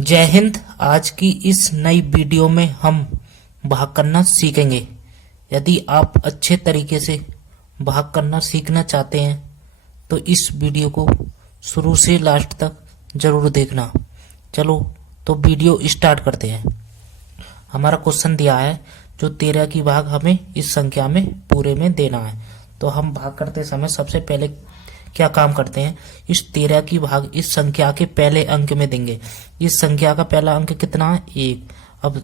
जय हिंद। आज की इस नई वीडियो में हम भाग करना सीखेंगे। यदि आप अच्छे तरीके से भाग करना सीखना चाहते हैं तो इस वीडियो को शुरू से लास्ट तक जरूर देखना। चलो तो वीडियो स्टार्ट करते हैं। हमारा क्वेश्चन दिया है जो 13 की भाग हमें इस संख्या में पूरे में देना है। तो हम भाग करते समय सबसे पहले क्या काम करते हैं, इस 13 की भाग इस संख्या के पहले अंक में देंगे। इस संख्या का पहला अंक कितना है, 1। अब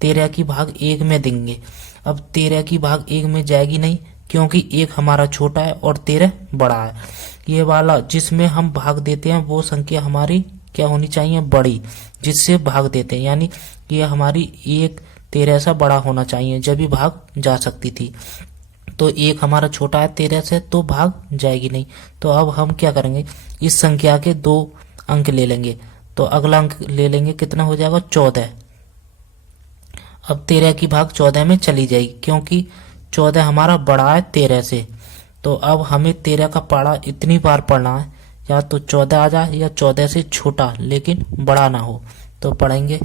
13 की भाग 1 में देंगे। अब 13 की भाग 1 में जाएगी नहीं, क्योंकि 1 हमारा छोटा है और 13 बड़ा है। ये वाला जिसमें हम भाग देते हैं वो संख्या हमारी क्या होनी चाहिए, बड़ी, जिससे भाग देते हैं। यानी ये हमारी 1 13 से बड़ा होना चाहिए, जब भी भाग जा सकती थी। तो 1 हमारा छोटा है 13 से, तो भाग जाएगी नहीं। तो अब हम क्या करेंगे, इस संख्या के 2 अंक ले लेंगे। तो अगला अंक ले लेंगे, कितना हो जाएगा, 14। अब 13 की भाग 14 में चली जाएगी, क्योंकि 14 हमारा बड़ा है 13 से। तो अब हमें 13 का पढ़ा इतनी बार पढ़ना है, या तो 14 आ जाए या 14 से छोटा लेकिन बड़ा ना हो। तो पढ़ेंगे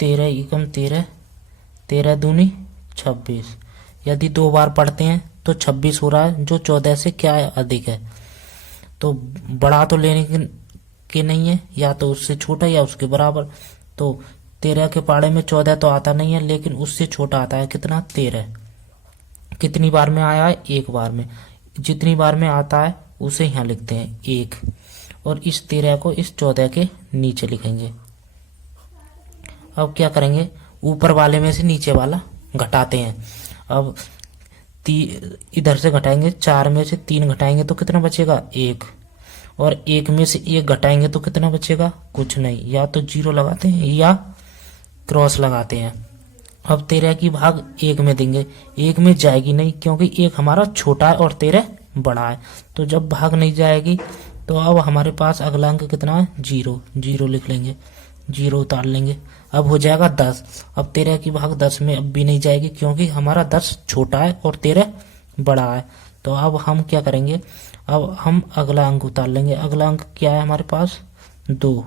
13 एकम 13, 13 दूनी 26। यदि 2 बार पढ़ते हैं तो 26 हो रहा है, जो 14 से क्या है, अधिक है। तो बड़ा तो लेने के नहीं है, या तो उससे छोटा या उसके बराबर। तो 13 के पाड़े में 14 तो आता नहीं है, लेकिन उससे छोटा आता है, कितना, 13। कितनी बार में आया है, 1 बार में। जितनी बार में आता है उसे यहाँ लिखते हैं 1, और इस 13 को इस 14 के नीचे लिखेंगे। अब क्या करेंगे, ऊपर वाले में से नीचे वाला घटाते हैं। अब इधर से घटाएंगे, 4 में से 3 घटाएंगे तो कितना बचेगा, 1। और 1 में से 1 घटाएंगे तो कितना बचेगा, कुछ नहीं। या तो 0 लगाते हैं या क्रॉस लगाते हैं। अब 13 की भाग 1 में देंगे। 1 में जाएगी नहीं, क्योंकि 1 हमारा छोटा है और 13 बड़ा है। तो जब भाग नहीं जाएगी तो अब हमारे पास अगला अंक कितना है, 0। 0 लिख लेंगे, 0 उतार लेंगे। अब हो जाएगा 10। अब 13 की भाग 10 में अब भी नहीं जाएगी, क्योंकि हमारा 10 छोटा है और 13 बड़ा है। तो अब हम क्या करेंगे, अब हम अगला अंक उतार लेंगे। अगला अंक क्या है हमारे पास, 2।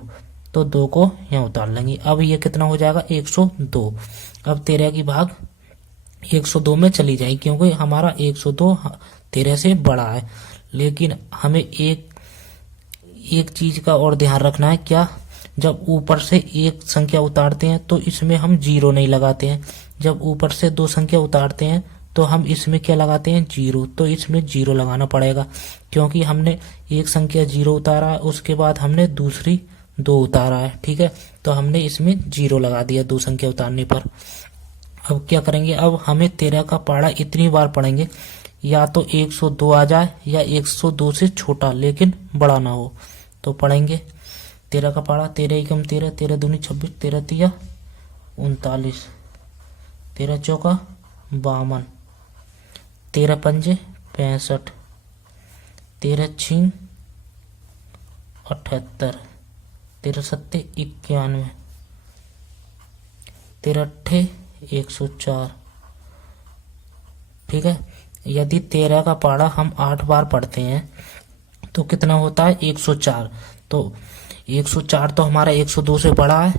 तो 2 को यहाँ उतार लेंगे। अब ये कितना हो जाएगा, 102। अब 13 की भाग 102 में चली जाएगी, क्योंकि हमारा 102 13 से बड़ा है। लेकिन हमें एक चीज का और ध्यान रखना है, क्या, जब ऊपर से एक संख्या उतारते हैं तो इसमें हम 0 नहीं लगाते हैं। जब ऊपर से 2 संख्या उतारते हैं तो हम इसमें क्या लगाते हैं, 0। तो इसमें 0 लगाना पड़ेगा, क्योंकि हमने एक संख्या 0 उतारा है, उसके बाद हमने दूसरी 2 उतारा है, ठीक है। तो हमने इसमें 0 लगा दिया 2 संख्या उतारने पर। अब क्या करेंगे, अब हमें 13 का पाड़ा इतनी बार पढ़ेंगे, या तो 102 आ जाए या 102 से छोटा लेकिन बड़ा ना हो। तो पढ़ेंगे 13 का पाड़ा, 13 एकम 13, 13 दूनी 26, 13 तिया 39, 13 चौका 52, 13 पंजे 65, 13 छीन 78, 13 सत्ते 91, 13 अट्ठे 104। ठीक है। यदि 13 का पाड़ा हम 8 बार पढ़ते हैं तो कितना होता है, 104। तो 104 तो हमारा 102 से बड़ा है,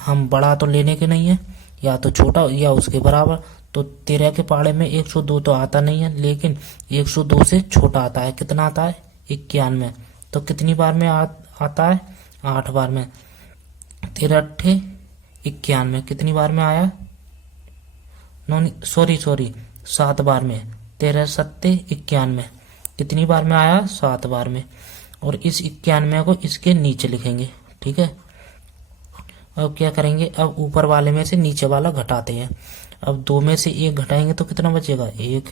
हम बड़ा तो लेने के नहीं है, या तो छोटा या उसके बराबर। तो 13 के पाड़े में 102 तो आता नहीं है, लेकिन 102 से छोटा आता है। कितना आता है, 91। तो कितनी बार में आता है, 8 बार में। 13 अट्ठे 91 कितनी बार में आया, सॉरी 7 बार में। 13 सत्ते 91 कितनी बार में आया, 7 बार में। और इस 91 को इसके नीचे लिखेंगे, ठीक है। अब क्या करेंगे, अब ऊपर वाले में से नीचे वाला घटाते हैं। अब 2 में से 1 घटाएंगे तो कितना बचेगा, 1।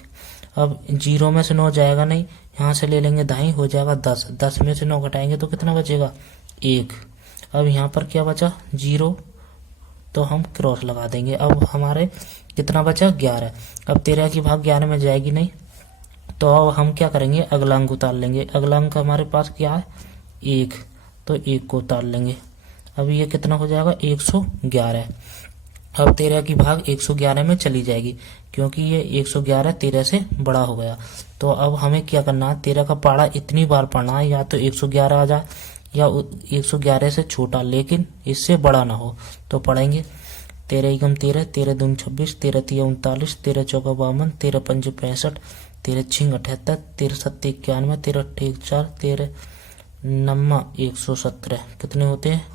अब 0 में से 9 जाएगा नहीं, यहाँ से ले लेंगे दाई, हो जाएगा 10। 10 में से 9 घटाएंगे तो कितना बचेगा, 1। अब यहाँ पर क्या बचा, 0, तो हम क्रॉस लगा देंगे। अब हमारे कितना बचा, 11। अब 13 की भाग 11 में जाएगी नहीं, तो अब हम क्या करेंगे, अगला अंक उतार लेंगे। अगला अंक हमारे पास क्या है, 1। तो 1 को उतार लेंगे। अब ये कितना हो जाएगा, 111। अब 13 की भाग 111 में चली जाएगी, क्योंकि ये 111 13 से बड़ा हो गया। तो अब हमें क्या करना है, 13 का पाड़ा इतनी बार पढ़ना है, या तो 111 आ जाए या 111 से छोटा लेकिन इससे बड़ा ना हो। तो पढ़ेंगे 13 एकम 13, 13 दूनी 26, 13 तिया 39, 13 चौका 52, 13 पंजे 65, 13 छिंग 78, 13 सत्ते 91, 13 अट्ठे 4, 13 नम्मा 117 कितने होते हैं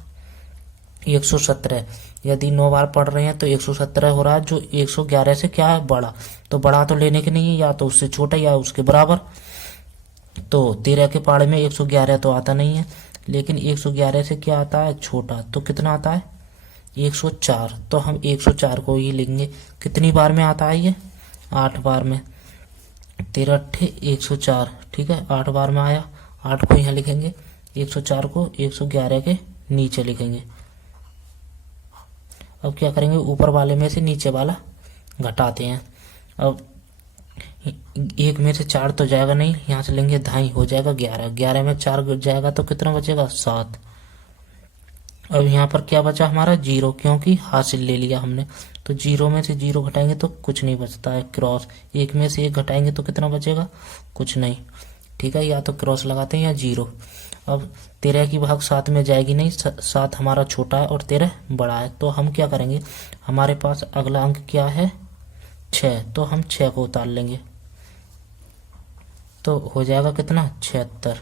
117। यदि 9 बार पढ़ रहे हैं तो 117 हो रहा है, जो 111 से क्या है बड़ा। तो बड़ा तो लेने के नहीं है, या तो उससे छोटा या उसके बराबर। तो 13 के पाड़े में 111 तो आता नहीं है, लेकिन 111 से क्या आता है छोटा। तो कितना आता है 104। तो हम 104 को ही लिखेंगे। कितनी बार में आता है ये 8 बार में। 13 अट्ठे 104, ठीक है 8 बार में आया। 8 को यहाँ लिखेंगे, 104 को 111 के नीचे लिखेंगे। अब क्या करेंगे, ऊपर वाले में से नीचे वाला घटाते हैं। अब 1 में से 4 तो जाएगा नहीं, यहाँ से लेंगे धाई हो जाएगा 11। 11 में 4 जाएगा तो कितना बचेगा 7। अब यहाँ पर क्या बचा हमारा 0, क्योंकि हासिल ले लिया हमने। तो 0 में से 0 घटाएंगे तो कुछ नहीं बचता है, क्रॉस। 1 में से 1 घटाएंगे तो कितना बचेगा कुछ नहीं, ठीक है। या तो क्रॉस लगाते हैं या 0। अब 13 की भाग 7 में जाएगी नहीं, 7 हमारा छोटा है और 13 बड़ा है। तो हम क्या करेंगे, हमारे पास अगला अंक क्या है 6, तो हम 6 को उतार लेंगे। तो हो जाएगा कितना 76।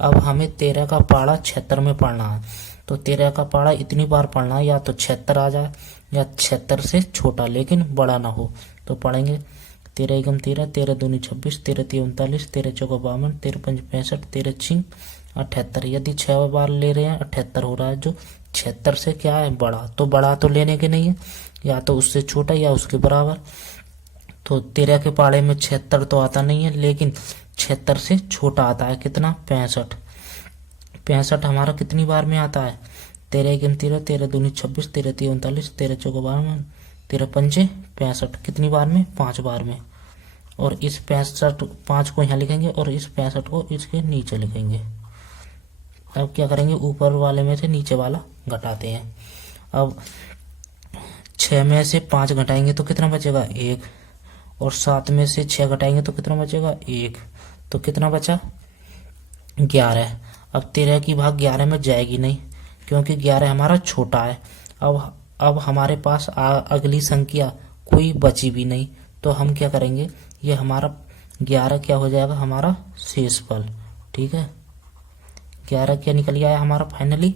अब हमें 13 का पाड़ा 76 में पढ़ना है। तो 13 का पाड़ा इतनी बार पढ़ना है, या तो 76 आ जाए या 76 से छोटा लेकिन बड़ा ना हो। तो पढ़ेंगे 13 एकम 13, 13 दूनी 26, 13 तिया 39, 13 चौका 52, 13 पंज 65, 13 छिंग 78। यदि 6 बार ले रहे हैं 78 हो रहा है, जो 76 से क्या है बड़ा। तो बड़ा तो लेने के नहीं है, या तो उससे छोटा या उसके बराबर। तो 13 के पाड़े में 76 तो आता नहीं है, लेकिन 76 से छोटा आता है कितना 65। 65 हमारा कितनी बार में आता है 13 एकम 13, 13 दूनी 26, 13 तिया 39, 13 चौका 52, 13 पंजे 65। कितनी बार में 5 बार में। और इस 65 5 को यहाँ लिखेंगे और इस 65 को इसके नीचे लिखेंगे। अब क्या करेंगे, ऊपर वाले में से नीचे वाला घटाते हैं। अब 6 में से 5 घटाएंगे तो कितना बचेगा 1, और 7 में से 6 घटाएंगे तो कितना बचेगा 1। तो कितना बचा 11। अब 13 की भाग 11 में जाएगी नहीं, क्योंकि 11 हमारा छोटा है। अब हमारे पास अगली संख्या कोई बची भी नहीं। तो हम क्या करेंगे, ये हमारा 11 क्या हो जाएगा हमारा शेषफल, ठीक है। 11 क्या निकल गया है हमारा फाइनली